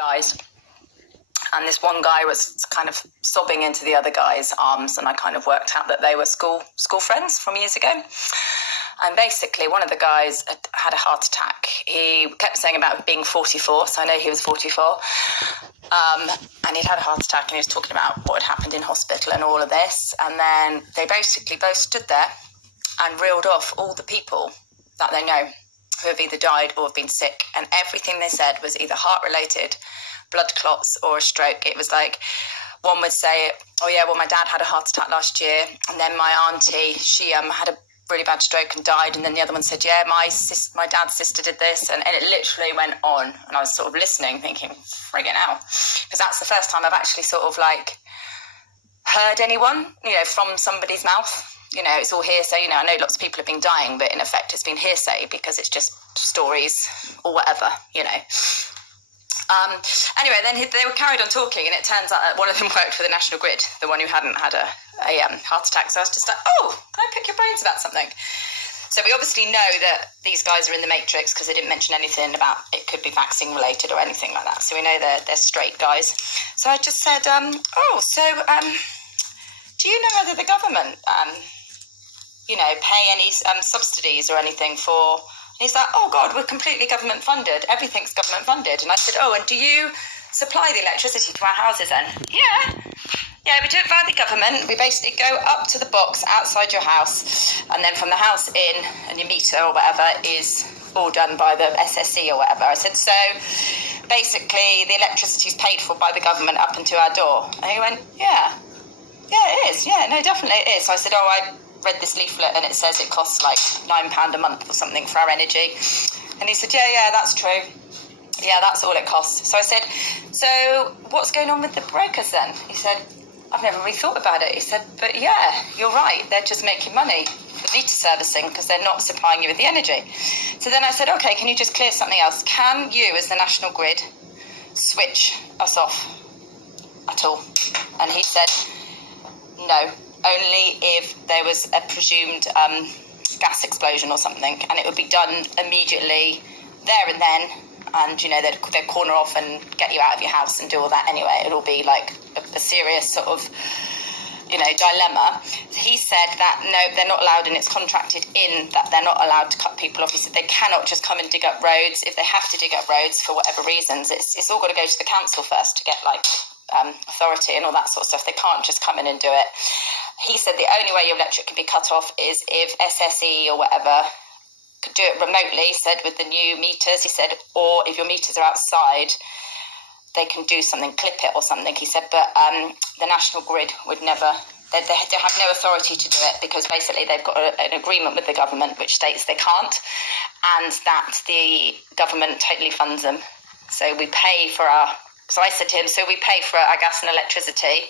guys. And this one guy was kind of sobbing into the other guy's arms, and I kind of worked out that they were school friends from years ago. And basically, one of the guys had a heart attack. He kept saying about being 44, so I know he was 44. And he'd had a heart attack, and he was talking about what had happened in hospital and all of this. And then they basically both stood there and reeled off all the people that they know who have either died or have been sick. And everything they said was either heart-related, blood clots, or a stroke. It was like, one would say, oh yeah, well, my dad had a heart attack last year, and then my auntie, she had a really bad stroke and died. And then the other one said, yeah, my dad's sister did this, and it literally went on. And I was sort of listening, thinking, friggin' hell, because that's the first time I've actually sort of like heard anyone, from somebody's mouth. It's all hearsay. I know lots of people have been dying, but in effect it's been hearsay because it's just stories or whatever. Anyway, then they were carried on talking, and it turns out one of them worked for the National Grid, the one who hadn't had a heart attack. So I was just like, oh, can I pick your brains about something? So we obviously know that these guys are in the Matrix because they didn't mention anything about it could be vaccine related or anything like that. So we know they're straight guys. So I just said, do you know whether the government, pay any subsidies or anything for... And he's like, oh, God, we're completely government funded. Everything's government funded. And I said, oh, and do you supply the electricity to our houses then? Yeah, we do it via the government. We basically go up to the box outside your house, and then from the house in, and your meter or whatever is all done by the SSE or whatever. I said, so basically the electricity is paid for by the government up into our door. And he went, yeah, it is. Yeah, no, definitely it is. So I said, oh, I read this leaflet and it says it costs like £9 a month or something for our energy. And he said, yeah, that's true. Yeah, that's all it costs. So I said, so what's going on with the brokers then? He said, I've never really thought about it. He said, but yeah, you're right. They're just making money for meter servicing because they're not supplying you with the energy. So then I said, okay, can you just clear something else? Can you, as the National Grid, switch us off at all? And he said, no. Only if there was a presumed gas explosion or something, and it would be done immediately there and then, and they'd corner off and get you out of your house and do all that anyway. It'll be like a serious sort of dilemma. He said that no, they're not allowed, and it's contracted in that they're not allowed to cut people off. He said they cannot just come and dig up roads. If they have to dig up roads for whatever reasons, it's all got to go to the council first to get authority and all that sort of stuff. They can't just come in and do it. He said the only way your electric can be cut off is if SSE or whatever could do it remotely, he said, with the new meters, he said, or if your meters are outside, they can do something, clip it or something, he said, but the National Grid would never, they have no authority to do it because basically they've got an agreement with the government which states they can't, and that the government totally funds them. So we pay for so I said to him, so we pay for our gas and electricity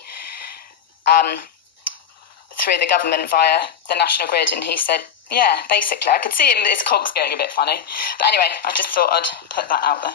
through the government via the National Grid. And he said, yeah, basically. I could see him, his cogs going a bit funny. But anyway, I just thought I'd put that out there.